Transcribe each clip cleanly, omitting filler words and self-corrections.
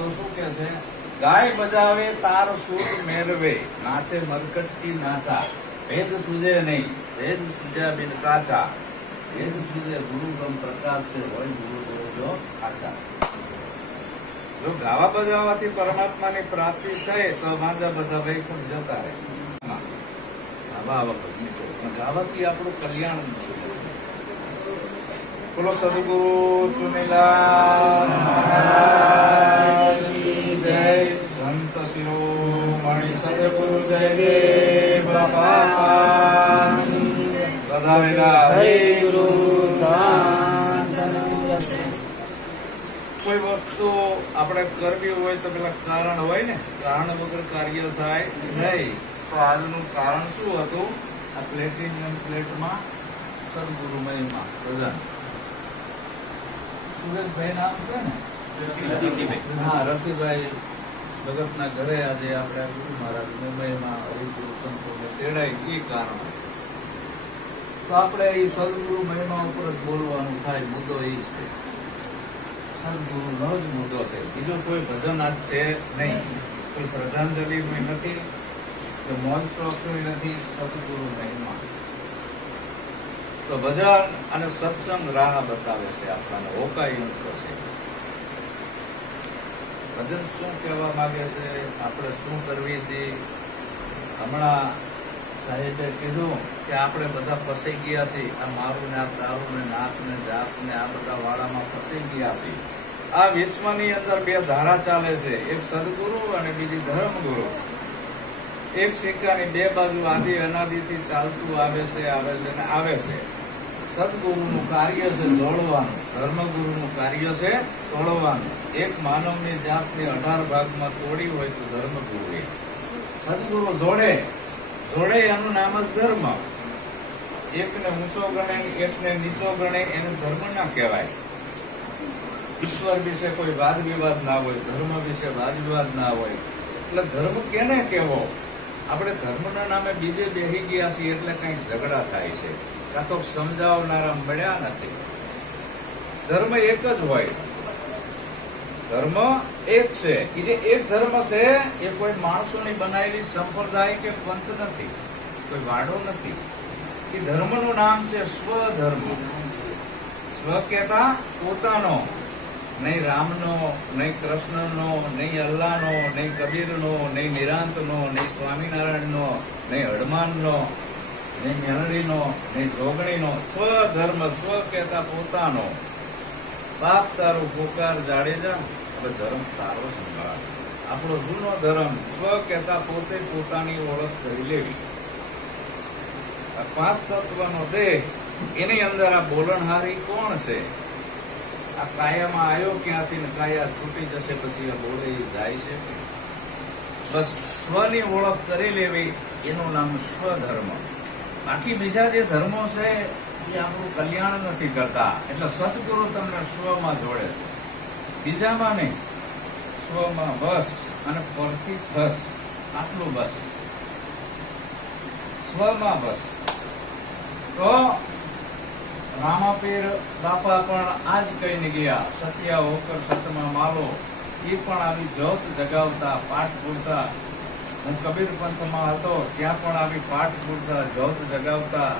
તો શું કે છે? ગાય બજાવે તાર સૂર મેરવે, નાચે મરકટકી નાચા, ભેદ સૂજે નહીં, ભેદ સૂજ્યા બિન કાચા, ભેદ સૂજે ગુરુ ગમ પ્રકાશ છે, હોય ગુરુ દેવ જો આચા. જો ગાવા બજાવવાથી પરમાત્માની પ્રાપ્તિ થાય તો માંજા બધા વૈકુંઠ જતા રહે. ગાવાથી આપણું કલ્યાણ બોલો સદગુરુ ચુનીલાલ મહારાજની જય. સંત શિરોમણી સદગુરુ જયદેવ બાપા બધાવેલા હરે ગુરુ. કોઈ વસ્તુ આપણે કરવી હોય તો પેલા કારણ હોય ને, કારણ વગર કાર્ય થાય નહીં. તો આજનું કારણ શું હતું? આ પ્લેટિનિયમ પ્લેટમાં સદગુરુ મહિમા ભજન. સુરેશભાઈ નામ છે ને? હા, રતિભાઈ ભગતના ઘરે આજે આપણે ગુરુ મહારાજ મુંબઈમાં હરિગુરુ સંતોને તેડાય એ કારણ. તો આપણે એ સદગુરુ મહિમા ઉપર જ બોલવાનું થાય. મુદ્દો એ છે, સદગુરુનો જ મુદ્દો છે. બીજો કોઈ ભજન આજ છે નહીં, કોઈ શ્રદ્ધાંજલિ નથી, કે મોજ શોખ નથી. સદગુરુ મહિમા તો ભજન અને સત્સંગ રાહ બતાવે છે આપણને. હોકાઈ યંત્ર છે. ભજન શું કહેવા માંગે છે, આપણે શું કરવી છે? હમણાં સાહેબે કીધું કે આપણે બધા ફસાઈ ગયા છીએ. આ મારું ને આ તારું ને નાક ને જાપ ને આ બધા વાળામાં ફસાઈ ગયા છે. આ વિશ્વની અંદર બે ધારા ચાલે છે, એક સદગુરુ અને બીજી ધર્મગુરુ. એક સિક્કાની બે બાજુ આદિ અનાદિથી ચાલતું આવે છે ને આવે છે. સદગુરુનું કાર્ય છે દોડવાનું, ધર્મગુરુનું કાર્ય છે તોડવાનું. એક માનવની જાતની 18 ભાગમાં તોડી હોય તો ધર્મગુરુએ. સદગુરુ જોડે એનું નામ જ ધર્મ. એકને ઊંચો ગણે, એકને નીચો ગણે, એને ધર્મ ના કહેવાય. ઈશ્વર વિશે કોઈ વાદ વિવાદ ના હોય, ધર્મ વિશે વાદ વિવાદ ના હોય. એટલે ધર્મ કેને કેવો? આપણે ધર્મના નામે બીજે બેહી ગયા છીએ એટલે કઈક ઝઘડા થાય છે, કાં તો સમજાવનારા મળ્યા નથી. ધર્મ એક જ હોય. ધર્મ એક છે. એ જે એક ધર્મ છે એ કોઈ માણસોની બનાવેલી સંપ્રદાય કે પંથ નથી, કોઈ વાડો નથી. એ ધર્મનું નામ છે સ્વધર્મ. સ્વ કહેતા પોતાનો, નહીં રામનો, નહીં કૃષ્ણનો, નહીં અલ્લાહનો, નહીં કબીરનો, નહીં નિરાંતનો, નહીં સ્વામિનારાયણનો, નહીં હનુમાનનો, નહીં મેલડીનો, નહીં જોગણીનો. સ્વધર્મ. સ્વ કહેતા પોતાનો. બાપ તારો પોકાર જાડેજા, હવે ધર્મ તારો સંભાળ. આપણો જૂનો ધર્મ સ્વ કહેતા પોતે પોતાની ઓળખ કરી લેવી. આ 5 તત્વનો દેહ, એની અંદર આ બોલણહારી કોણ છે? આ કાયામાં આવ્યો ક્યાંથી ને કાયા છૂટી જશે પછી આ બોલે જાય છે. બસ સ્વની ઓળખ કરી લેવી, એનું નામ સ્વધર્મ. બાકી બીજા જે ધર્મો છે એ આપણું કલ્યાણ નથી કરતા. એટલે સદગુરુ તમને સ્વમાં જોડે છે, બીજામાં નહીં. સ્વમાં બસ અને પરથી બસ, આટલું બસ. સ્વમાં બસ. તો રામાપીર બાપા પણ આજ કહીને ગયા, સત્યા હોકર સતમાં માલો. એ પણ આવી જ્યોત જગાવતા, પાઠ પૂરતા. હું કબીર પંથમાં હતો ત્યાં પણ આવી પાઠ પૂરતા, જ્યોત જગાવતા.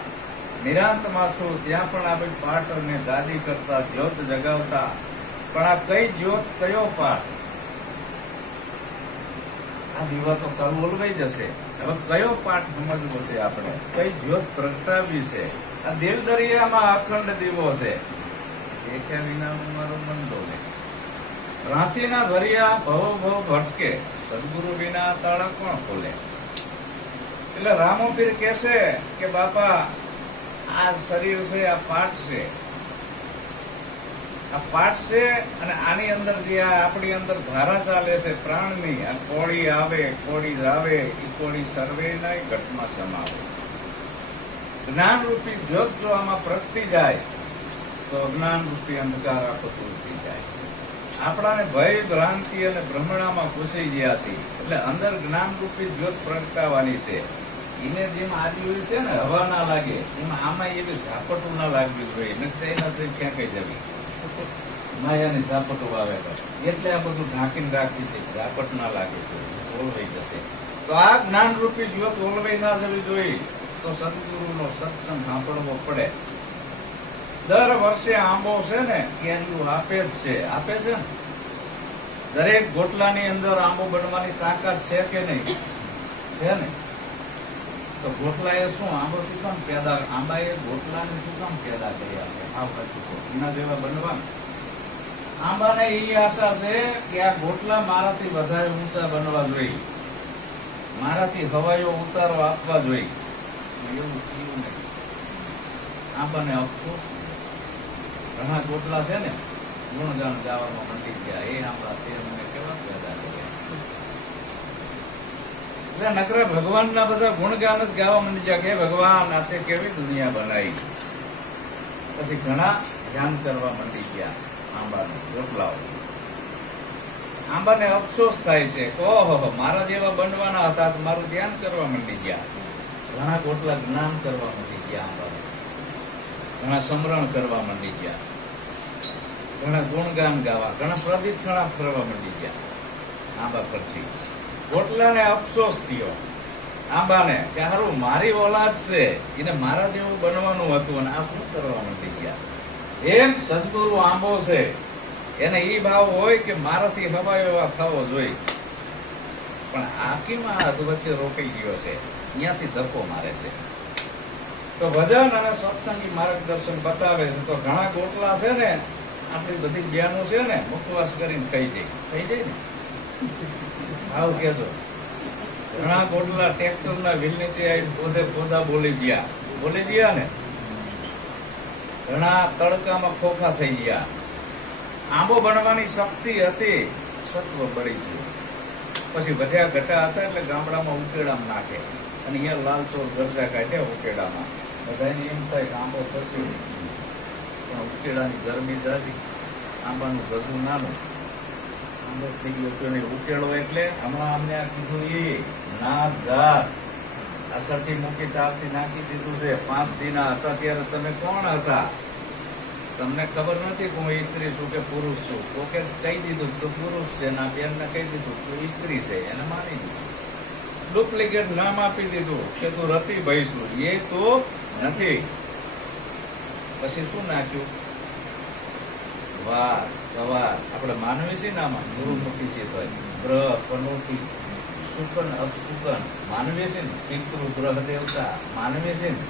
નિરાંતમાં છું ત્યાં પણ આવી પાઠ અને ગાદી કરતા, જ્યોત જગાવતા. પણ આ કઈ જ્યોત, કયો પાઠ? આ દીવા તો કાલ ઓલવાઈ જશે. હવે કયો પાઠ સમજવો છે આપણે? કઈ જ્યોત પ્રગટાવવી છે? આ દિલ દરિયામાં અખંડ દીવો છે. દેખ્યા વિનાનું મારું મન ડોલે. રાતીના ભર્યા ભવ ભટકે, સદગુરુ વિના તાળા કોણ ખોલે? એટલે રામોપીર કહેશે કે બાપા આ શરીર છે, આ પાઠ છે. આ પાઠ છે અને આની અંદર જે આપણી અંદર ધારા ચાલે છે પ્રાણની, આ કોળી આવે કોળી જાવે, એ કોળી સર્વે નહીં ઘટમાં સમાવે. જ્ઞાન રૂપી જ્યોત જો આમાં પ્રગટી જાય તો અજ્ઞાન રૂપી અંધકાર આખો દૂર થઈ જાય. આપણાને ભય ભ્રાંતિ અને ભ્રમણામાં ઘૂસી ગયા છે. એટલે અંદર જ્ઞાન રૂપી જ્યોત પ્રગટાવવાની છે. એને જેમ આદિ છે ને હવા ના લાગે, એમ આમાં એવી ઝાપટું ના લાગવી જોઈએ. નચાઈ નથી ક્યાં કઈ જવી. માયાની ઝાપટો આવે એટલે આ બધું ઢાંકીને રાખી છે, ઝાપટ ના લાગે તો ઓલવાઈ જશે. તો આ જ્ઞાન રૂપી જ્યોત ઓલવાઈ ના જવી જોઈએ તો સદગુરુનો સત્સંગ સાંભળવો પડે. દર વર્ષે આંબો છે ને કેરીઓ આપે જ છે, આપે છે ને. દરેક ગોટલાની અંદર આંબો બનવાની તાકાત છે કે નહીં? છે ને. તો ગોટલા એ શું આંબો શું કામ પેદા, આંબા એ ગોટલાને શું કામ પેદા કર્યા છે? આ પછી એના જેવા બનવા. આંબાને એ આશા છે કે આ ગોટલા મારાથી વધારે ઊંચા બનવા જોઈએ, મારાથી હવાયો ઉતારો આપવા જોઈએ. એવું થયું નહીં. આંબાને અફસોસ. ઘણા ગોટલા છે ને ગુણગાન ગાવામાં મંડી ગયા, એ આંબા તે મને કેવા પેદા કર્યા. એટલે નકરા ભગવાનના બધા ગુણગાન જ ગાવા મંડી ગયા કે ભગવાન આ તે કેવી દુનિયા બનાવી. પછી ઘણા ધ્યાન કરવા મંડી ગયા આંબાને ગોટલાઓ. આંબાને અફસોસ થાય છે કે ઓહો મારા જેવા બનવાના હતા તો મારું ધ્યાન કરવા મંડી ગયા. ઘણા ગોટલા જ્ઞાન કરવા મંડી ગયા આંબાને, ઘણા સમરણ કરવા મંડી ગયા, ઘણા ગુણગાન ગાવા, ઘણા પ્રદક્ષિણા કરવા મંડી ગયા આંબા પરથી. ગોટલાને અફસોસ થયો આંબાને કે હારું મારી ઓલાદ છે એને મારા જેવું બનવાનું હતું અને આ શું કરવા મંડી ગયા. એમ સદગુરુ આંબો છે એને એ ભાવ હોય કે મારાથી હવાયો એવા થવો જોઈએ, પણ આખીમાં હાથ વચ્ચે રોકાઈ ગયો છે, ત્યાંથી ધક્કો મારે છે. તો ભજન અને સત્સંગી માર્ગદર્શન બતાવે છે. તો ઘણા ગોટલા છે ને આપણી બધી જ્ઞાનો છે ને મુખવાસ કરીને થઈ જાય ને ભાવ કેજો. ઘણા ગોટલા ટ્રેક્ટરના વ્હીલ નીચે પોદા બોલી ગયા ને. ઘણા તડકામાં ખોખા થઈ ગયા. આંબો બનવાની શક્તિ હતી, સત્વ બળી ગયું. પછી વધ્યા ઘટા હતા એટલે ગામડામાં ઉકેડામાં નાખે અને અહીંયા લાલચોર ગરજા કાઢે ઉકેડામાં. બધાને એમ થાય કે આંબો થશે, પણ ઉકેડાની ગરમી સાચી, આંબાનું ગજું નાનું. આંબો થઈ ગયો તો એને ઉકેડો એટલે હમણાં અમને કીધું એ નાથ જાત અસરથી મૂકી તાપથી નાખી દીધું છે. 5 દીના હતા ત્યારે તમે કોણ હતા? તમને ખબર નથી કે હું સ્ત્રી છું કે પુરુષ છું. કોકે કહી દીધું તો પુરુષ છે, ના બેનને કહી દીધું તો સ્ત્રી છે, એને માની દીધું. ડુપ્લિકેટ નામ આપી દીધું કે તું રતિભાઈ છું, એ તો નથી. પછી શું નાખ્યું? વાર કવાર આપણે માનવી છે ને આમાં ગુરુમુખી છે તો ગ્રહ પનોતી સુકન અપસુકન માનવી છે ને, પિતૃ ગ્રહ દેવતા માનવી છે ને,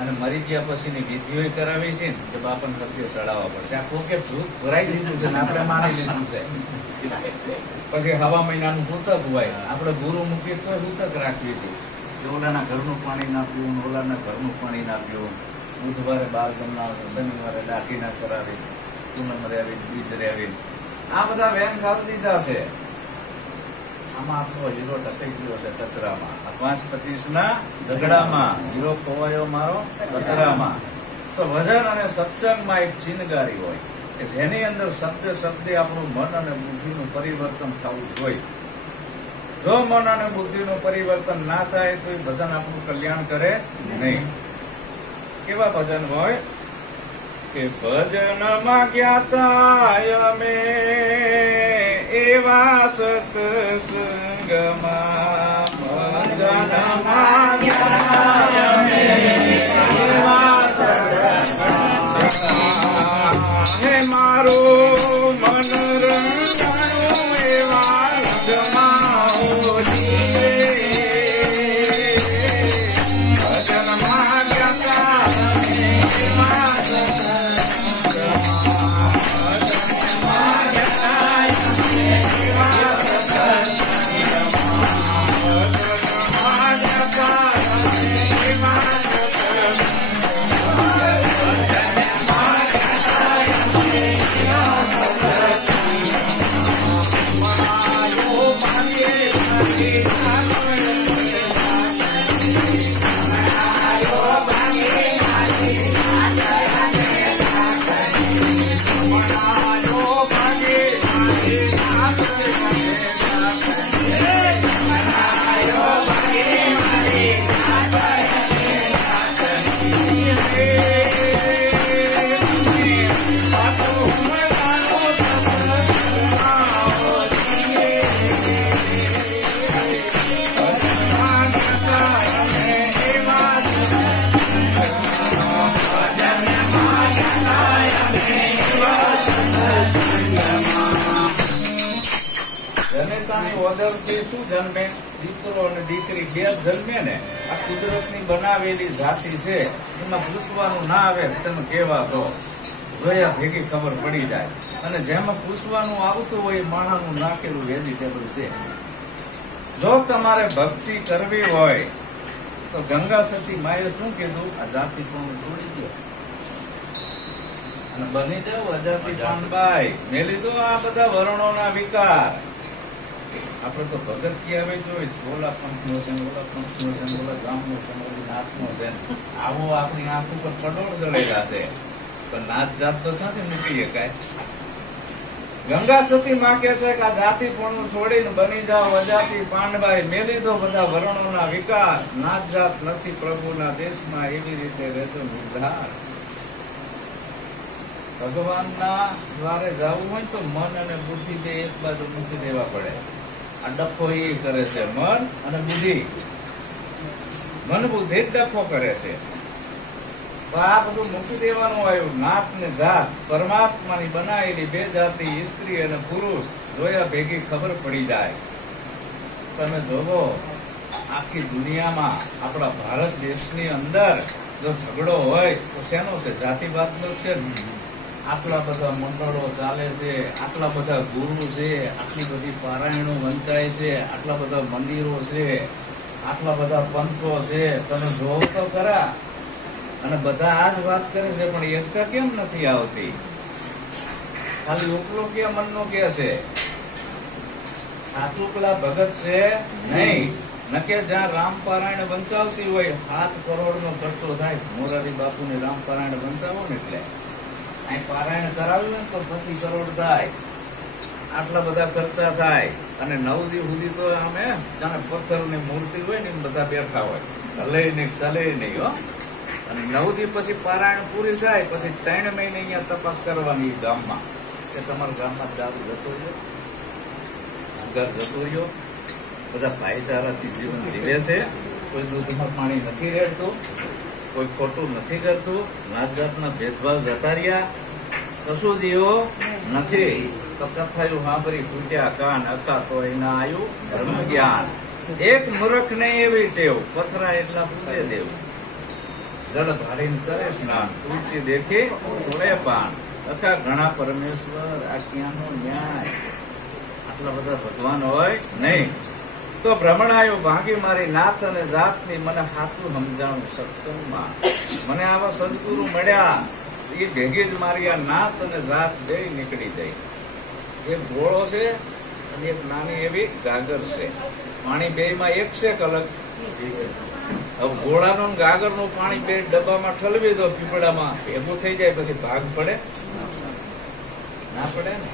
અને મરી ગયા પછીની વિધિઓ કરાવી છે ને કે બાપાને સત્ય ચડાવવા પડશે. આ કોકે ભૂત ભરાઈ દીધું છે ને આપણે માની લીધું છે. પછી હવા મહિનાનું પૂતક હોય, આપણે ગુરુ મૂકીએ તો પૂતક રાખીએ છીએ. ઓલાના ઘરનું પાણી ના પીવું, ઓલાના ઘરનું પાણી ના પીવું, બુધવારે 12 ગમના, શનિવારે દાઢી ના કરાવી, પૂનમ રેવી, બીજ રેવી, આ બધા વેન ખાવી દીધા છે. આમાં આપણો હીરો ટકાઈ ગયો છે કચરામાં. 5-25 ના ઝઘડામાં હીરો ખોવાયો મારો કચરામાં. તો ભજન અને સત્સંગમાં એક ચિનગારી હોય કે જેની અંદર શબ્દે આપણું મન અને બુદ્ધિનું પરિવર્તન થવું જોઈએ. જો મન અને બુદ્ધિનું પરિવર્તન ના થાય તો એ ભજન આપણું કલ્યાણ કરે નહીં. કેવા ભજન હોય કે ભજનમાં જ્ઞાતા અમે એવા સત્સંગમાં, ભજનમાં જ્ઞાતા અમે એવા સત્સંગમાં, હે મારું મન રંગાણું એવા રંગમાં જીવે. ભજનમાં જ્ઞાતા અમે એવા જનેતાની ઓદરથી શું જન્મે? દીકરો અને દીકરી બે જન્મે ને. આ કુદરતની બનાવેલી જાતિ છે, એમાં પૂછવાનું ના આવે તમે કેવા છો, જોયા ભેગી ખબર પડી જાય. અને જેમાં પૂછવાનું આવતું હોય માણાનું નાખેલું વેજીટેબલ છે. જો તમારે ભક્તિ કરવી હોય તો ગંગા સતી માએ શું કીધું? આ જાતિ પણ છોડી દો અને બની જાવ અજાતિ પાનબાઈ. મેલી દો આ બધા વર્ણોના વિકાર. આપડે તો ભગત કહેવાય જોઈએ, ઓલા પંથનો છે, ઓલા પંથનો છે, ઓલા ગામનો છે, ઓલી નાથનો છે. આવો આપણી આંખ ઉપર કડોળ જડેલા છે, પણ નાત જાત તો નથી મૂકી શકાય. ગંગા સતી માં કે છે કે આ જાતિ પણ છોડીને બની જાઓ અજાતિ પાંડવાઈ. મેલી દો બધા વર્ણોના વિકાર. નાત જાત નથી પ્રભુના દેશમાં, એવી રીતે રહેતો નિર્ધાર. ભગવાનના દ્વારે જવું હોય તો મન અને બુદ્ધિ બે એક બાજુ મૂકી દેવા પડે. આ ડફો એ કરે છે, મન અને બુદ્ધિ. મન બુદ્ધિ ડફો કરે છે. તો આ બધું મૂકી દેવાનું આવ્યું. નાત ને જાત પરમાત્માની બનાવેલી બે જાતિ, સ્ત્રી અને પુરુષ, જોયા ભેગી ખબર પડી જાય. તમે જોવો આખી દુનિયામાં આપણા ભારત દેશની અંદર જો ઝઘડો હોય તો શેનો છે? જાતિવાદનો છે. આટલા બધા મંડળો ચાલે છે, આટલા બધા ગુરુ છે, આટલી બધી પારાયણો વંચાય છે, આટલા બધા મંદિરો છે, આટલા બધા પંથો છે. તમે જોવો તો ખરા. અને બધા આ જ વાત કરે છે, પણ એકતા કેમ નથી આવતી? ખાલી ઉપલો કે મનનો કે છે. સાચું પેલા ભગત છે નહીં. નકે જ્યાં રામપારાયણ વંચાવતી હોય 7 કરોડ નો ખર્ચો થાય. મોરારી બાપુ ને રામપારાયણ વંચાવો ને એટલે અહીં પારાયણ કરાવ્યું ને તો 25 કરોડ થાય. આટલા બધા ખર્ચા થાય. અને 9 દી સુધી તો અમે જાણે પથ્થરની મૂર્તિ હોય ને બધા બેઠા હોય, હલે નહીં ચલે નહીં. હો. અને 9 દી પછી પારાયણ પૂરી થાય પછી 3 મહિને અહીંયા તપાસ કરવાની ગામમાં કે તમારા ગામમાં દારૂ જતો રહ્યો, ઘર જતો રહ્યો, બધા ભાઈચારાથી જીવન જીવે છે, કોઈ દૂધમાં પાણી નથી રેડતું, કોઈ ખોટું નથી કરતું, નાત જાતના ભેદભાવ જતા રહ્યા, કશું જીવો નથી. તો કથાયું સાંભળી ફૂટ્યા કાન હતા તો એના આયુ ધર્મ જ્ઞાન. એક મૂર્ખ નહીં એવી ટેવ, પથરા એટલા પૂજે દેવ. જળ ભારીને કરે સ્નાન, તુલસી દેખે તોડે પાન. તથા ઘણા પરમેશ્વર આ ક્યાંનો ન્યાય. આટલા બધા ભગવાન હોય નહીં. તો ભ્રમણાયો ભાંગી મારી નાત અને જાતની મને હાથું સમજાણું સત્સંગમાં. મને આવા સદગુરુ મળ્યા એ ભેગી જ મારી આ નાત અને જાત બે નીકળી જાય. એક ગોળો છે અને એક નાની એવી ગાગર છે. પાણી બે માં એક છે કલક. હવે ગોળાનું ગાગરનું પાણી બે ડબ્બામાં ઠલવી દો પીપળામાં, ભેગું થઈ જાય પછી ભાગ પડે ના પડે ને?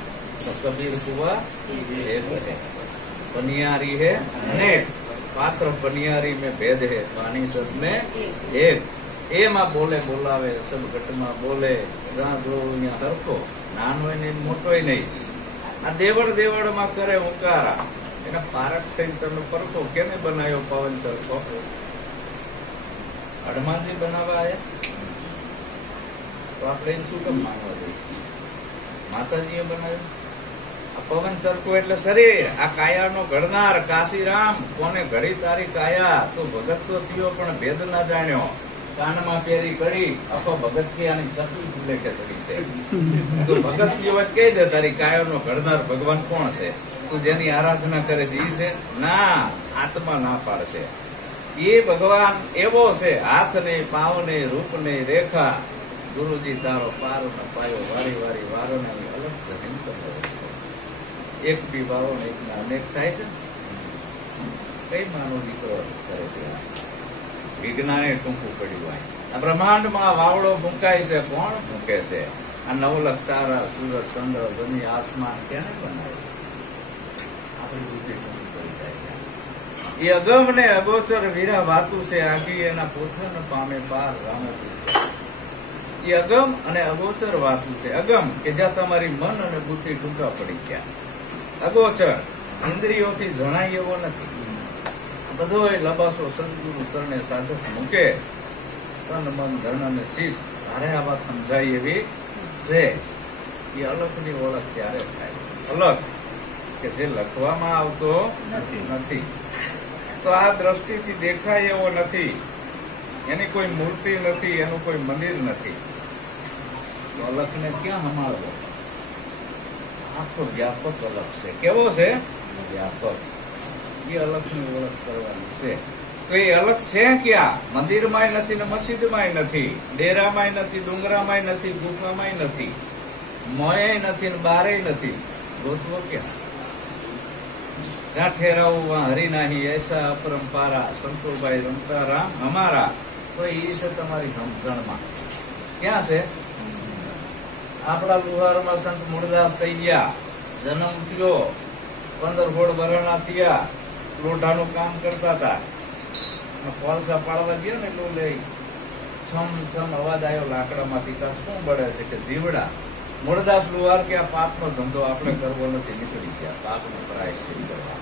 તો કબીર કુવા એ पनियारी है अनेक, पात्र पनियारी में भेद है, पानी सब में एक. ए માં બોલે બોલાવે, સબ ઘટમાં બોલે, જ્યાં જો અહીંયા હરખો, નાનો નહીં મોટો નહીં. આ દેવળ દેવળમાં કરે ઉકારા. એને પારક થઈને તમે પરખો. કેને બનાવ્યો પવન ચરખો? હનુમાનજી બનાવવા આવ્યા? તો આપણે એને શું કેમ માનવા જોઈએ? માતાજીએ બનાવ્યું. પવન ચરખો એટલે શરીર. આ કાયાનો ઘડનાર કાશીરામ. કોને ઘડી તારી કાયા? તો ભગત તો થયો પણ ભેદ ના જાણ્યો. કાનમાં પહેરી કડી અખો ભગત થી આની ચકલી ભૂલે કે સડી છે. તો ભગત થયો કહી દે તારી કાયાનો ઘડનાર ભગવાન કોણ છે? તું જેની આરાધના કરે છે ઈ છે? ના, આત્મા ના પાડશે. એ ભગવાન એવો છે, હાથ નહીં, પાવ નહીં, રૂપ નહીં, રેખા. ગુરુજી તારો પાર ન પાયો, વારી વારી વારો ને અલગ એક બી વાળો ને એક ના અનેક થાય છે. કઈ માનો દીકરો કરે છે? વિજ્ઞાને ટૂંકું પડ્યું હોય. આ બ્રહ્માંડમાં વાવડો ફૂંકાય છે. કોણ ફૂંકે છે? આ 9 લાખ તારા, સૂરજ, ચંદ્ર, ધ્વનિ, આસમાન કેને બનાવ્યું? આપણી બુદ્ધિ ટૂંકી પડી જાય. એ અગમ ને અગોચર વીરા વાતું છે, આગી એના પોથન પામે પાર રામે. એ અગમ અને અગોચર વાતું છે. અગમ કે જ્યાં તમારી મન અને બુદ્ધિ ટૂંકા પડી ગયા. અગોચર ઇન્દ્રિયોથી જણાય એવો નથી. બધો લબાસો સદગુરુ શરણે સાધક મૂકે, તન મન ધન અને શીશ તારે આ વાત સમજાય એવી છે. એ અલખની ઓળખ ત્યારે થાય. અલખ કે જે લખવામાં આવતો નથી, તો આ દ્રષ્ટિથી દેખાય એવો નથી, એની કોઈ મૂર્તિ નથી, એનું કોઈ મંદિર નથી. તો અલખને ક્યાં સંભાળવો? આખો વ્યાપક અલખ છે. કેવો છે? વ્યાપક. એ અલખની ઓળખ કરવાની છે. તો એ અલખ છે ક્યાં? મંદિરમાંય નથી ને મસ્જિદમાંય નથી, ડેરામાંય નથી, ડુંગરામાંય નથી, ગુફામાંય નથી, મોય નથી ને બારેય નથી. ગોતવો ક્યાં? જ્યાં ઠેરાવું વહાં હરિનાહી એસા અપરંપારા, સંતોભાઈ રમતા રામ અમારા. તો એ છે તમારી સમજણમાં. ક્યાં છે? આપણા લુહારમાં સંત મૂળદાસ થઈ ગયા, જન્મ થયો, 15-16 વર્ષના થયા, લોઢાનું કામ કરતા હતા. કોલસા પાડવા ગયા ને એટલું લઈ છમ છમ અવાજ આવ્યો લાકડામાંથી. શું બળે છે? કે જીવડા. મૂળદાસ લુહાર કે આ પાપનો ધંધો આપણે કરવો નથી, નીકળી ગયા. પાપનો પ્રાયશ્ચિત કરવા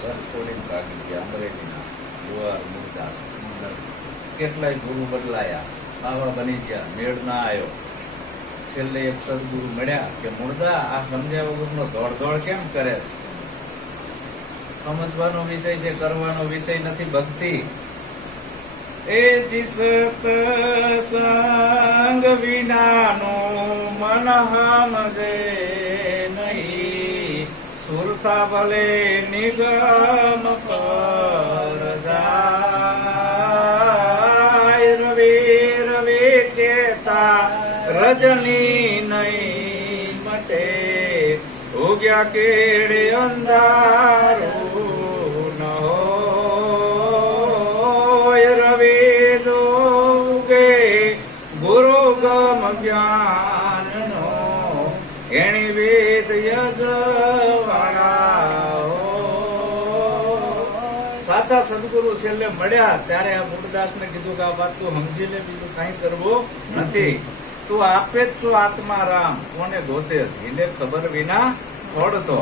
ઘર છોડીને ભાગી ગયા. અમરેલીના લુહાર મૂળદાસ કેટલાય ગુરુ બદલાયા, બાવા બની ગયા, મેળ ના આવ્યો. છેલ્લે એક સદગુરુ મળ્યા કે મૂળદા આ સમજ્યા વગરનો દોડ કેમ કરે છે? સમજવાનો વિષય છે, કરવાનો વિષય નથી. ભક્તિ એ જીસ સંગ વિનાનું મન સમજે નહીં, સુરતા ભલે નિગમ પર જાય. રવે રવે કેતા રજની નહીં મટે, ઉગ્યા કેડે અંધારું ન હોય. રવે જોગે ગુરુ ગમ જ્ઞાનનો, એણી વેદ યજવાળા. સાચા સદગુરુ છેલ્લે મળ્યા ત્યારે આ મૂળદાસને કીધું કે આ વાત તું સમજી લે, બીજું કઈ કરવું નથી. તું આપે જ છો આત્મા રામ, કોને ગોતે ઝીલે ખબર વિના છોડતો.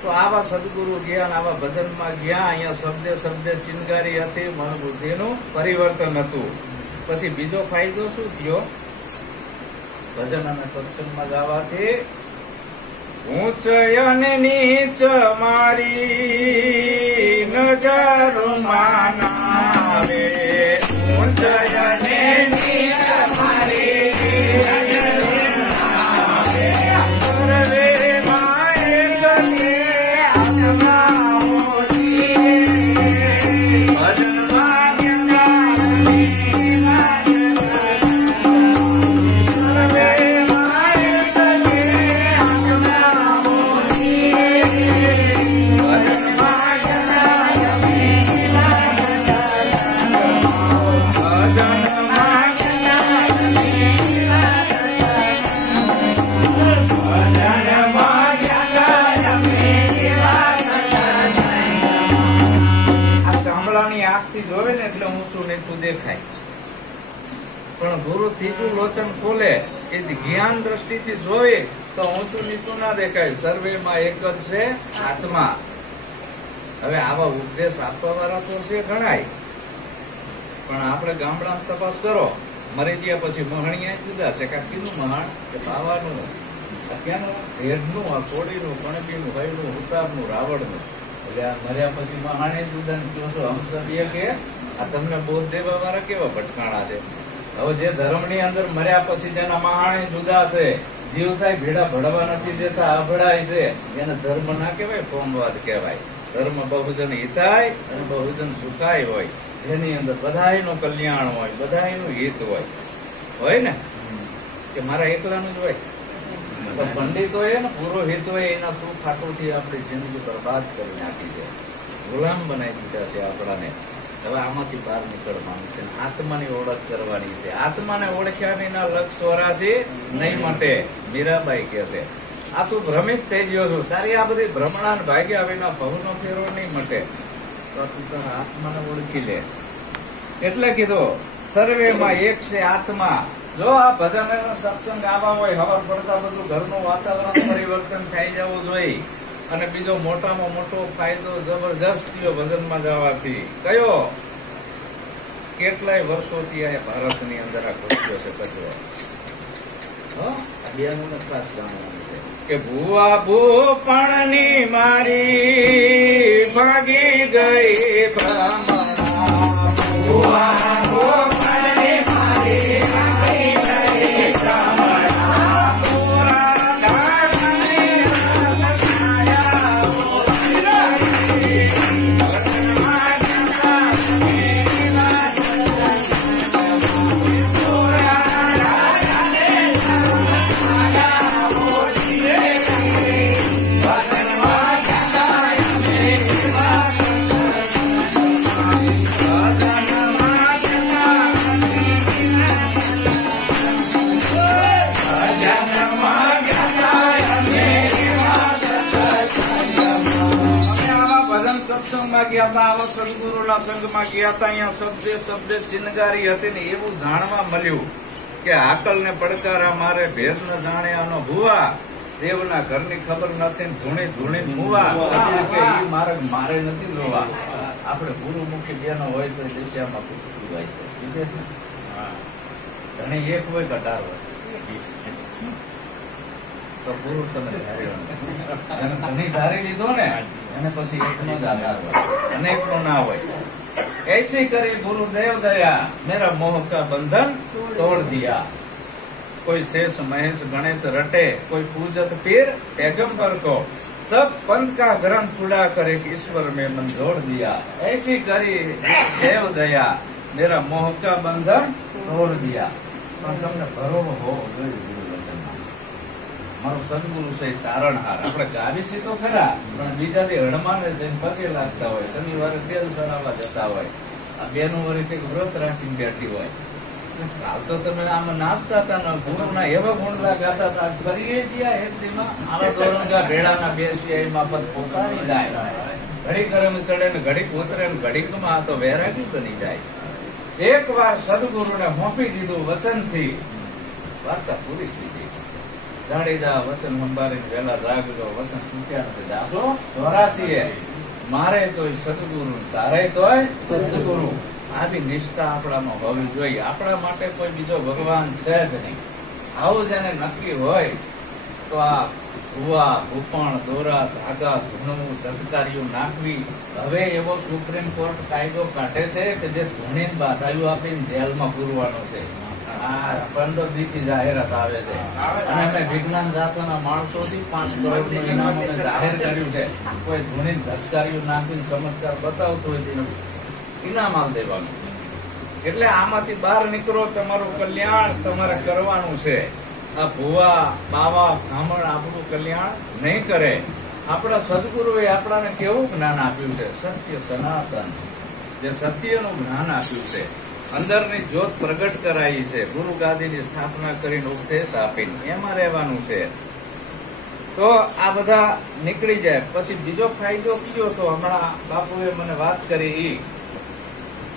તો આવા સદગુરુ ગયા, આવા ભજનમાં ગયા. અહીંયા શબ્દે શબ્દે ચિનગારી હતી, મન બુદ્ધિનું પરિવર્તન હતું. પછી બીજો ફાયદો શું થયો? ભજન અને સત્સંગમાં જવાથી ઊંચ અને નીચ મારી નજર માનાવે. ઊંચ અને નીચ મારી જોવે ને એટલે ઊંચું નીચું દેખાય, પણ ગુરુ ત્રીજું લોચન ખોલે એ જ્ઞાન દ્રષ્ટિથી જોવે તો ઊંચું નીચું ના દેખાય. સર્વેમાં એક જ છે આત્મા. હવે આવા ઉપદેશ આપવા વાળા તો છે ઘણાય, પણ આપણે ગામડામાં તપાસ કરો, મરી ગયા પછી મહણિયા જુદા છે. કાકીનું મહાણ કે બાવાનું, ક્યાંનું હેડનું, આ કોડીનું, કણકીનું, હૈનું, ઉતારનું, રાવણનું. એટલે આ મર્યા પછી મહાણે જુદા હમસભ્ય કે આ તમને બોધ દેવા વાળા કેવા ભટકાણા છે. હવે જે ધર્મ ની અંદર મર્યા પછી જેના મહાણે જુદા છે, જીવ થાય ભેડા ભળવા નથી દેતા, અભડાય છે, એને ધર્મ ના કહેવાય, કોમવાદ કહેવાય. ધર્મ બહુજન હિતાય અને બહુજન સુખાય હોય, જેની અંદર બધાયનું કલ્યાણ હોય, બધાયનું હિત હોય ને, કે મારા એકલાનું જ હોય. પંડિતો એ ને પુરોહિતો એના સુખ ખાટોથી આપણી જિંદગી બરબાદ કરી નાખી છે, ગુલામ બનાવી દીધા છે આપણાને. હવે આમાંથી બહાર નીકળવાનું છે, આત્માની ઓળખ કરવાની છે. આત્માને ઓળખ્યા વિના લક્ષ 84 નહીં મટે. મીરાબાઈ કે છે આ તું ભ્રમિત થઈ ગયો છું, તારી આ બધી ભ્રમણા ભાગ્યા વિના ભવનો ફેરો નહીં મટે. તો તું તારા આત્માને ઓળખી લે. એટલે કીધું સર્વેમાં એક છે આત્મા. જો આ ભજન સત્સંગ આવા હોય, હવાર પડતા બધું ઘરનું વાતાવરણ પરિવર્તન થઈ જવું જોઈએ. અને બીજો મોટામાં મોટો ફાયદો જબરજસ્ત થયો વજનમાં જવાથી. કયો? કેટલાય વર્ષોથી આ ભારતની અંદર આ ઘટ્યો છે કચરો. બેનું ખાસ જાણવાનું છે કે ભૂવા ભૂપણની મારી ભાગી ગઈ ભ્રમણા. ભૂવા ભૂપણની મારી ભાગી ગઈ ભ્રમણા. સદગુરુના સંઘમાં ગયા હતા. અહીંયા શબ્દે શિનગારી હતી ને એવું જાણવા મળ્યું કે આકલ ને પડકારા મારે ભેદ ન જાણે આનો ભુવા. દેવના ઘરની ખબર નથી ધૂણી ધૂણી મુવા. કે ઈ માર્ગ મારે નથી જોવા. આપણે ગુરુમુખી બેનો હોય તો દિશામાં પૂછતું હોય છે. વિદેશ ને ઘણી એક હોય કટાર હોય તો ગુરુ તમે ઘણી ધારી લીધો ને અને પછી એકનો જ આધાર હોય, અનેકનો ના હોય. ऐसी કરી ગુરુદેવ દયા મેરા મોહ કા બંધન તોડ દિયા. कोई शेष महेश गणेश रटे, कोई पूजत पीर पैगंबर को, सब पंथ का ग्रंथ छुड़ा कर एक ईश्वर में मन जोड़ दिया. ऐसी करी देव दया मेरा मोह का बंधन तोड़ दिया. પણ તમને ભરોવો હોવો જોઈએ ગુરુવચનમાં. મારો સદગુરુ છે તારણહાર. આપણે ગાવીસી તો ખરા પણ બીજા થી હડમાને જઈને પગે લાગતા હોય, શનિવારે તેલ ચડાવવા જતા હોય, આ બેનું વળી કઈક વ્રત રાખીને બેઠી હોય. હાલ તો તમે આમાં નાચતા હતા ને ગુરુના એવા ગુણલા ગાતા હતા. કરીએ છીએ એટલીમાં આવા દોરંગા ભેડાના બેસીએ એમાં પદ પોતાની જાય. ઘડી કરમ ચડે ને ઘડીક ઉતરે ને ઘડીકમાં તો વૈરાગી બની જાય. એક વાર સદગુરુને મોપી દીધું વચનથી, વાર્તા પૂરી થઈ ગઈ. જાડેજા વચન સંભાળીને વહેલા જાગજો, વચન ચૂક્યા નથી જાશો 84. મારે તોય સદગુરુ, તારે તોય સદગુરુ. આવી નિષ્ઠા આપણામાં હોવી જોઈએ. આપણા માટે કોઈ બીજો ભગવાન છે જ નહીં. આવું જેને નક્કી હોય તો આ ભુવા ભૂપણ દોરા ધાગા ધૂણવું ધબકારીઓ નાખવી. હવે એવો સુપ્રીમ કોર્ટ કાયદો કાઢે છે કે જે ધૂણીને બાધાયું આપીને જેલમાં પૂરવાનો છે. આ 15 દીથી જાહેરાત આવે છે અને અમે વિજ્ઞાન જાતના માણસો 5 કરોડનું ઇનામ જાહેર કર્યું છે. કોઈ ધૂણીને ધબકારીઓ નાખીને ચમત્કાર બતાવતો હોય તેને ઇનામ આલ દેવાનું. એટલે આમાંથી બહાર નીકળો, તમારું કલ્યાણ તમારે કરવાનું છે. આ ભુવા બાવા બ્રાહ્મણ આપણું કલ્યાણ નહીં કરે. આપણા સદગુરુએ આપણાને કેવું જ્ઞાન આપ્યું છે? સત્ય સનાતન, જે સત્યનું જ્ઞાન આપ્યું છે. અંદરની જ્યોત પ્રગટ કરાઈ છે. ગુરુ ગાદીની સ્થાપના કરીને ઉપદેશ આપીને એમાં રહેવાનું છે. તો આ બધા નીકળી જાય પછી બીજો ફાયદો કયો? તો હમણાં બાપુએ મને વાત કરી.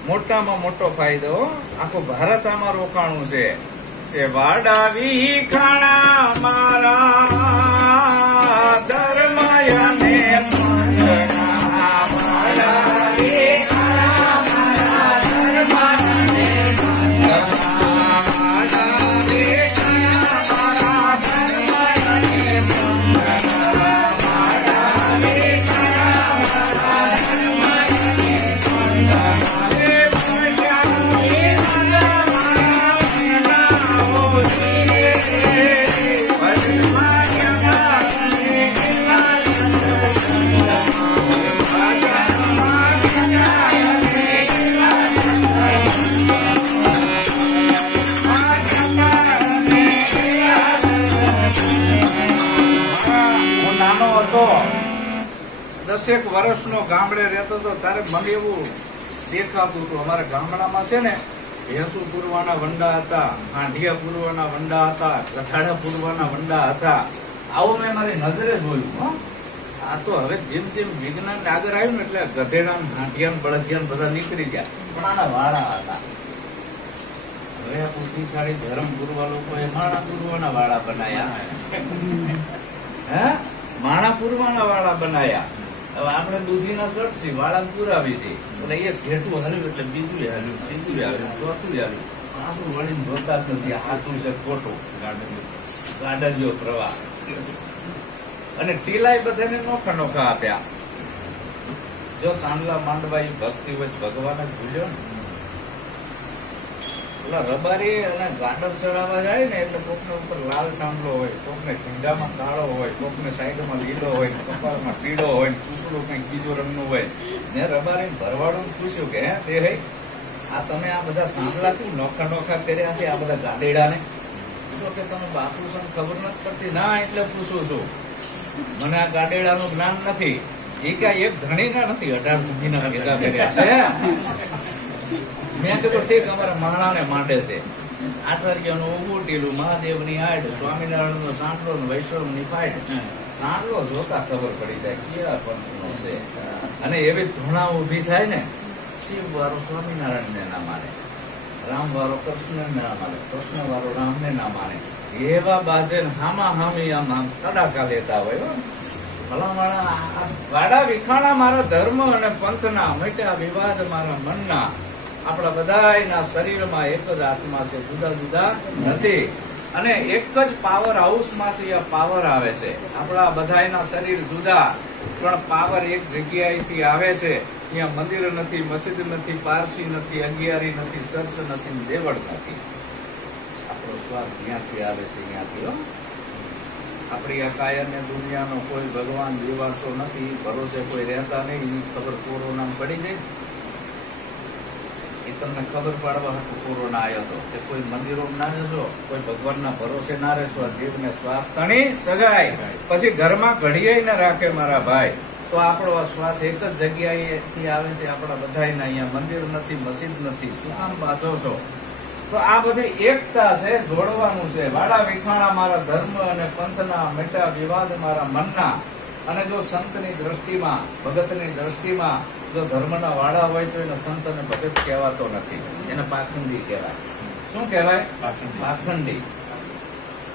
મોટામાં મોટો ફાયદો આખું ભારત આમાં રોકાણું છે કે વાડાવી ખાણા મારા ધર્મયને મંગળા. વાડાવી ખાણા મારા ધર્મયને મંગળા. વાડાવી ખાણા મારા ધર્મયને મંગળા. વાડાવી ખાણા મારા ધર્મયને મંગળા. દસેક વર્ષનો ગામડે રહેતો હતો ત્યારે મને એવું દેખાતું હતું. અમારા ગામડામાં છે ને ભેંસુ પૂરવાના વંડા હતા, હાંડિયા પૂરવાના વંડા હતા, ગઠાડા પૂરવાના વંડા હતા. આવું મેં મારી નજરે જોયું. આ તો હવે જેમ જેમ વિજ્ઞાન આગળ આવ્યું ને એટલે ગધેડા હાંડિયા બળદિયા બધા નીકળી ગયા. પણ આના વાળા હતા. હવે બુદ્ધિશાળી ધર્મ પૂરવા લોકોએ માણા પૂરવાના વાળા બનાયા. હે માણા પૂરવાના વાળા બનાયા. હવે આપણે દૂધીના સટસી વાળા પુરાવી છે એટલે એક ઘેટું હાલ્યું એટલે બીજું હાલ્યું, ત્રીજું હાલ્યું, ચોથું હાલ્યું. આપણું વળીને જોતા જ નથી સાચું છે ખોટું. ગાડલિયો પ્રવાહ અને ટીલાય બધાને નોખા નોખા આપ્યા. જો સાંડલા માંડવા ભક્તિ હોય ભગવાન જ ભૂલ્યો ને. પેલા રબારી અને ગાડર ચડાવવા જાય ને એટલે કોકને ઉપર લાલ સાંડલો હોય, કોકને ઠંડામાં કાળો હોય, કોકને સાઈડમાં લીલો હોય, કપાળમાં પીળો હોય, ટુકડું કઈક બીજો રંગનું હોય. મેં રબારી ભરવાડું પૂછ્યું કે હે તે હે આ તમે આ બધા સાંભળા કેવું નોખા નોખા કર્યા છે આ બધા ગાડેડાને? કે તમે બાપુ પણ ખબર નથી પડતી. ના એટલે પૂછું છું, મને આ ગાડેડાનું જ્ઞાન નથી. એ ક્યાં એક ધણીના નથી, 18 સુધીના ભેગા કર્યા છે. મેં કીધું ઠીક અમારા માણાને માંડે છે. આચાર્યનું ઉગુટીલું, મહાદેવની આડ, સ્વામિનારાયણનો સાંડલો, વૈષ્ણવની ફાઈટ. સાંડલો જોતા ખબર પડી જાય કેવા પંથનો છે. અને એવી ધૂણા ઉભી થાય ને, શિવ વાળો સ્વામિનારાયણને ના માને, રામ વાળો કૃષ્ણને ના માને, કૃષ્ણ વાળો રામને ના માને. એવા બાજે હામા હામી આમ તડાકા લેતા હોય. વાડા વિખાણા મારા ધર્મ અને પંથના, મટ્યા વિવાદ મારા મનના. આપણા બધાના શરીરમાં એક જ આત્મા છે, જુદા જુદા નથી. અને એક જ પાવર હાઉસ માંથી આ પાવર આવે છે. આપણા બધાના શરીર જુદા પણ પાવર એક જગ્યાએથી આવે છે. અહીંયા મંદિર નથી, મસ્જિદ નથી, પારસી નથી, અગિયારી નથી, ચર્ચ નથી, દેવળ નથી. આપણો શ્વાસ જ્યાંથી આવે છે ત્યાંથી. આપણી આ કાયમ દુનિયાનો કોઈ ભગવાન દેવાતો નથી, ભરોસે કોઈ રહેતા નહીં. ખબર કોરોના પડી જાય એ તમને ખબર પાડવા હતું કોરોના આવ્યો હતો કે કોઈ મંદિરો ના જશો, કોઈ ભગવાનના ભરોસે ના રહેશો, જીવને શ્વાસ તણી સગાય પછી ઘરમાં ઘડીએ ના રાખે મારા ભાઈ. તો આપણો શ્વાસ એક જ જગ્યાએથી આવે છે. આપણા બધાના અહીંયા મંદિર નથી, મસ્જિદ નથી, શું કામ બાંધો છો? તો આ બધી એકતા છે, જોડવાનું છે. વાડા વિખાણા મારા ધર્મ અને પંથના, મેટા વિવાદ મારા મનના. અને જો સંતની દ્રષ્ટિમાં, ભગતની દ્રષ્ટિમાં જો ધર્મના વાડા હોય તો એને સંત અને ભગત કહેવાતો નથી, એને પાખંડી કહેવાય. શું કહેવાય? પાખંડી.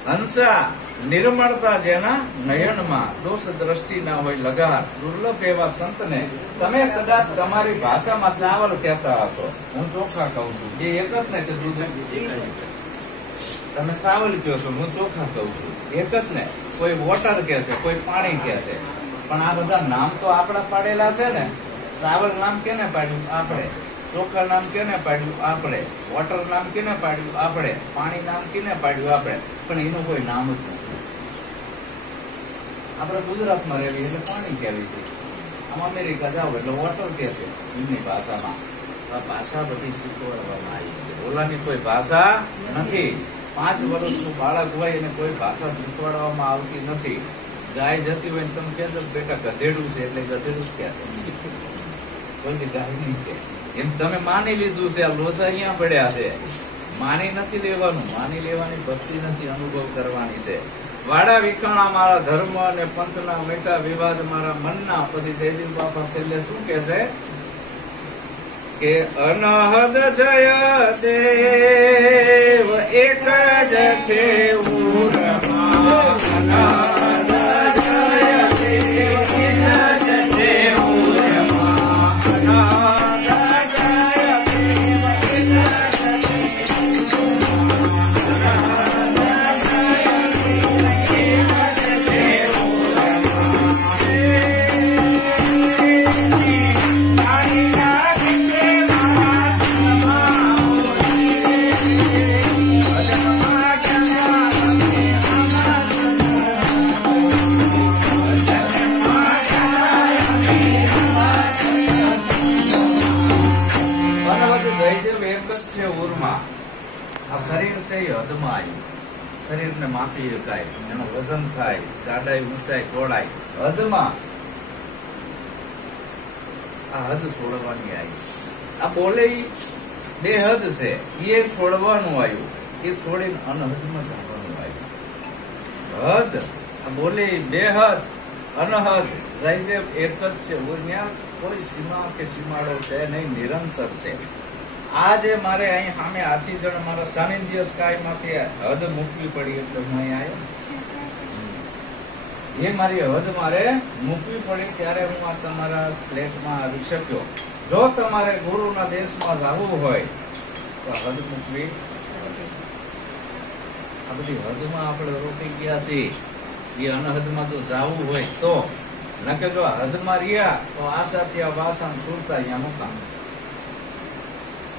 હંસા નિર્મળતા જેના નયનમાં, દોષ દ્રષ્ટિ ના હોય લગાર, દુર્લભ એવા સંતને તમે કદાચ તમારી ભાષામાં ચાવલ કહેતા હશો. હું ચોખા કહું છું, જે એક જ ને કે દૂધ તમે ચાવલ કહો છો, હું ચોખા કહું છું, એક જ ને. કોઈ વોટર કે છે, કોઈ પાણી કે છે, પણ આ બધા નામ તો આપણા પાડેલા છે ને. ચાવલ નામ કેને પાડ્યું? આપણે. ચોખા નામ કેને પાડ્યું? આપણે. વોટર નામ કેને પાડ્યું? આપણે. પાણી નામ કેને પાડ્યું? આપણે. પણ એનું કોઈ નામ જ નથી. આપણે ગુજરાતમાં રહેવી એટલે પાણી કહેવી છે, આમ અમેરિકા જાવ એટલે વોટર કે છે એમની ભાષામાં. આ ભાષા બધી શીખવાડવામાં આવી છે, ઓલાની કોઈ ભાષા નથી. 5 વર્ષનું બાળક હોય એને કોઈ ભાષા શીખવાડવામાં આવતી નથી. ગાય જતી હોય તમે કહેજો બેટા ગધેડું છે એટલે ગધેડું જ કહેશે, કોઈ ગાય નહીં કે. એમ તમે માની લીધું છે, આ લોસા અહીંયા પડ્યા છે. માની નથી લેવાનું, માની લેવાની ભક્તિ નથી, અનુભવ કરવાની છે. વાડા વિખાણા મારા ધર્મ અને પંથના, મેટા વિવાદ મારા મનના. પછી જયદીપ બાપા છેલ્લે શું કે છે કે અનહદ જય દેવ એક જ છે ઉરમાં, અનહદ જય દેવ એક જ છે ઉરમાં, અનહદ જય દેવ એક જ શરીરને માપી શકાય, એનું વજન થાય, જાડાઈ ઊંચાઈ તોડાય હદમાં. આ હદ છોડવાની આવી. આ બોલે બે હદ છે, એ છોડવાનું આવ્યું, એ છોડીને અનહદમાં જવાનું આવ્યું. હદ બોલે બે હદ, અનહદ જયદેવ એક જ છે. ત્યાં કોઈ સીમા કે સીમાડો છે નહીં, નિરંતર છે. આજે મારે અહીં સામે હાથી જણ મારા સાનિધ્ય સ્કાય માંથી હદ મૂકવી પડી એટલે હું અહીં આવ્યો. એ મારી હદ મારે મૂકવી પડે ત્યારે હું આ તમારા ફ્લેટમાં આવી શક્યો. જો તમારે ગુરુના દેશમાં જવું હોય તો હદ મૂકવી. આ બધી હદમાં આપણે રોકી ગયા છીએ. એ અનહદમાં જો જવું હોય તો નકે જો હદમાં રહ્યા તો આશાથી વાસણ સુરતા અહીંયા મુકામ.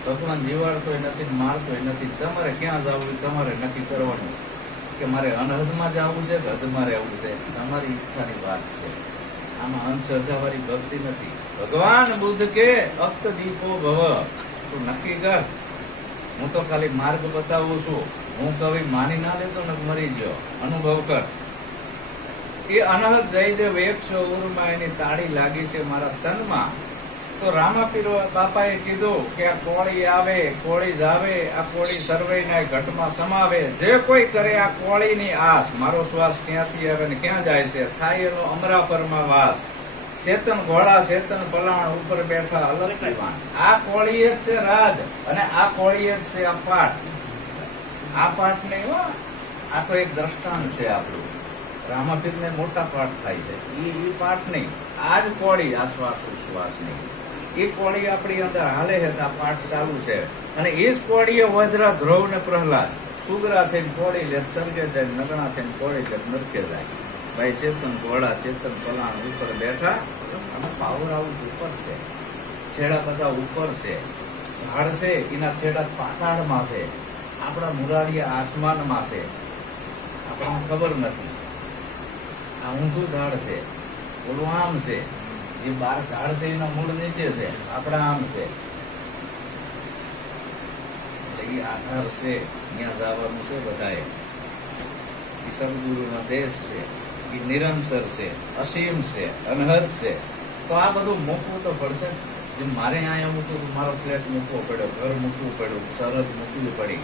ભગવાન જીવાડતોય નથી, મારતોય નથી. તમારે ક્યાં જવું તમારે નક્કી કરવાનું કે મારે અનહદમાં જવું છે કે હદમાં રહેવું છે. તમારી ઈચ્છાની વાત છે. આમાં અંધશ્રદ્ધાવાળી ભક્તિ નથી. ભગવાન બુદ્ધ કે અક્ત દીપો ભવ, તું નક્કી કર. હું તો ખાલી માર્ગ બતાવું છું. હું કવિ માની ના લેતો ને મરી ગયો. અનુભવ કર. એ અનહદ જયદેવ 100 ઉરમાં એની તાળી લાગી છે મારા તનમાં. તો રામાપીર બાપાએ કીધું કે આ કોળી આવે કોળી જાવે, આ કોળી સર્વેના ઘટમાં સમાવે. જે કોઈ કરે આ કોળીની આસ, મારો શ્વાસ ક્યાંથી આવે ને ક્યાં જાય છે, થાય એનો અમરાપરમાં વાસ. ચેતન ઘોડા ચેતન પલાણ ઉપર બેઠા અલગ દીવાન. આ કોળી એક છે રાજ અને આ કોળી એક છે આ પાઠ. આ પાઠ નહીં હો, આ તો એક દ્રષ્ટાંત છે આપણું. રામાપીર ને મોટા પાઠ થાય છે. એ પાઠ નહીં, આ જ કોળી, આ શ્વાસ ઉશ્વાસ નહીં. એ કોળી આપણી અંદર હાલે છે. આ પાઠ ચાલુ છે. અને એ જ કોળીએ વજ્રા ધ્રુવ ને પ્રહલાદ સુગરા થઈને કોળી લે સ્વર્ગે જાય, નગણા થઈને કોળી લે નરકે જાય. ભાઈ ચેતન ઘોડા ચેતન પલાણ ઉપર બેઠા. આમાં પાવર હાઉસ ઉપર છે, છેડા બધા ઉપર છે. ઝાડ છે એના છેડા પાતાળમાં છે. આપણા મુરાડિયા આસમાનમાં છે. આપણને ખબર નથી. આ ઊંધું ઝાડ છે, ઓલું આમ છે. જે બાર ઝાડ છે એના મૂળ નીચે છે, આપણા આમ છે. એટલે એ આધાર છે, ત્યાં જવાનું છે બધાએ. એ સદગુરુનો દેશ છે, એ નિરંતર છે, અસીમ છે, અનહદ છે. તો આ બધું મૂકવું તો પડશે. જેમ મારે અહીંયા મૂકવું, મારો ફ્લેટ મૂકવો પડ્યો, ઘર મૂકવું પડ્યું, સરહદ મૂકવી પડી,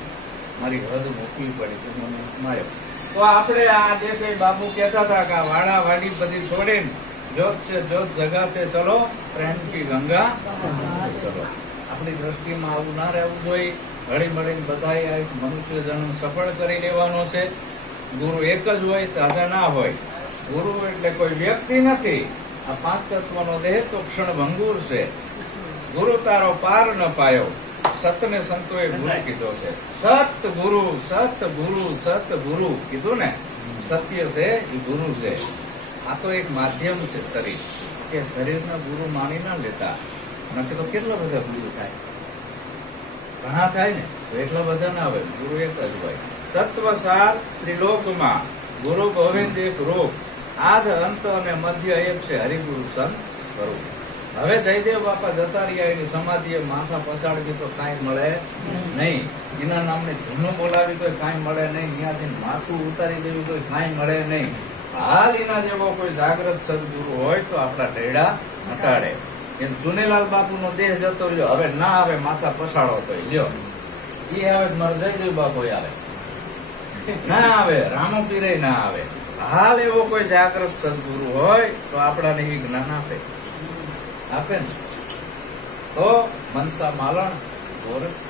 મારી હદ મૂકવી પડી, તો મને માર્યો. તો આપણે આ જે કઈ બાપુ કહેતા હતા કે વાડા વાડી બધી છોડીને જોત છે જોત જગાતે ચલો, પ્રેમ કી ગંગા ચલો. આપણી દ્રષ્ટિમાં આવું ના રહેવું જોઈએ. હળી મળીને બધા મનુષ્ય જન્મ સફળ કરી લેવાનો છે. ગુરુ એક જ હોય, ચાચા ના હોય. ગુરુ એટલે કોઈ વ્યક્તિ નથી. આ 5 તત્વનો દેહ તો ક્ષણ ભંગુર છે. ગુરુ તારો પાર ન પાયો, સતને સંતોએ ગુરુ કીધો છે. સત ગુરુ સત ગુરુ સત ગુરુ કીધું ને. સત્ય છે એ ગુરુ છે. આ તો એક માધ્યમ છે શરીર, કે શરીરના ગુરુ માની ના લેતા. નથી તો કેટલા બધા ગુરુ થાય, ઘણા થાય ને, તો એટલા બધા ના હોય. ગુરુ એક જ હોય. તત્વસાર ત્રિલોકમાં ગુરુ ગોવિંદ એક રૂપ, આજ અંત અને મધ્ય એક છે હરિગુરુ સંત સ્વરૂપ. હવે જયદેવ બાપા જતા રહ્યા, એની સમાધિએ માથા પછાડવી તો કાંઈ મળે નહીં. એના નામની ધૂનો બોલાવી તો કાંઈ મળે નહીં. ત્યાંથી માથું ઉતારી દેવી તો કાંઈ મળે નહીં. હાલ એના જેવો કોઈ જાગ્રત સદગુરુ હોય તો આપણા ટેડા હટાડે. એમ ચુનીલાલ બાપુ નો દેહ જતો રહ્યો, હવે ના આવે માથા પછાડો તો લ્યો. એ આવે મારો જયદેવ બાપુ આવે, ના આવે રામપીરે ના આવે. હાલ એવો કોઈ જાગ્રત સદગુરુ હોય તો આપણાને એ જ્ઞાન આપે ને. તો મનસા માલણ ગોરખ.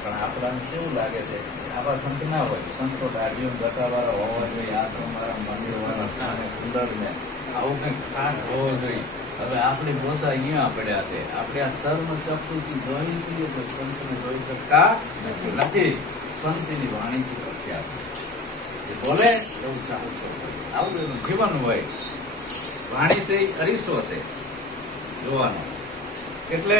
પણ આપણાને કેવું લાગે છે, આવા સંત ના હોય. સંતો દાઢીઓ ગટાવાળા હોવા જોઈએ, આશ્રમ વાળા મંદિર વાળા અને કુંડળ ને આવું કઈક ખાસ હોવો જોઈએ. હવે આપણી બોસા અહીંયા પડ્યા છે. આપણે આ સર્વ ચક્ષુથી જોઈ છીએ તો સંતને જોઈ શકતા નથી. સંતની વાણીથી પ્રખ્યાત બોલે એવું ચાલુ છે. આવું એનું જીવન હોય. વાણી છે એ અરીસો છે જોવાનો. એટલે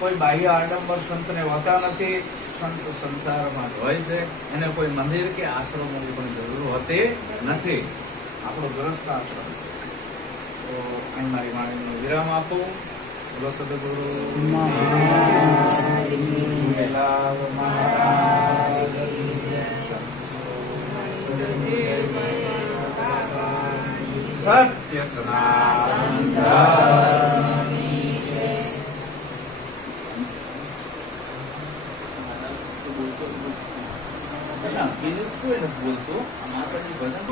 કોઈ બાહ્ય આડંબર સંતને હોતા નથી. સંત સંસારમાં જ હોય છે. એને કોઈ મંદિર કે આશ્રમોની પણ જરૂર હોતી નથી. આપણો ગ્રસ્ત આશ્રમ છે. તો અહીં મારી વાણીનો વિરામ આપું. બોલો સદગુરુ સત્ય સનાતન બીજું કોઈ નથી બોલતું. માતાજી ભજન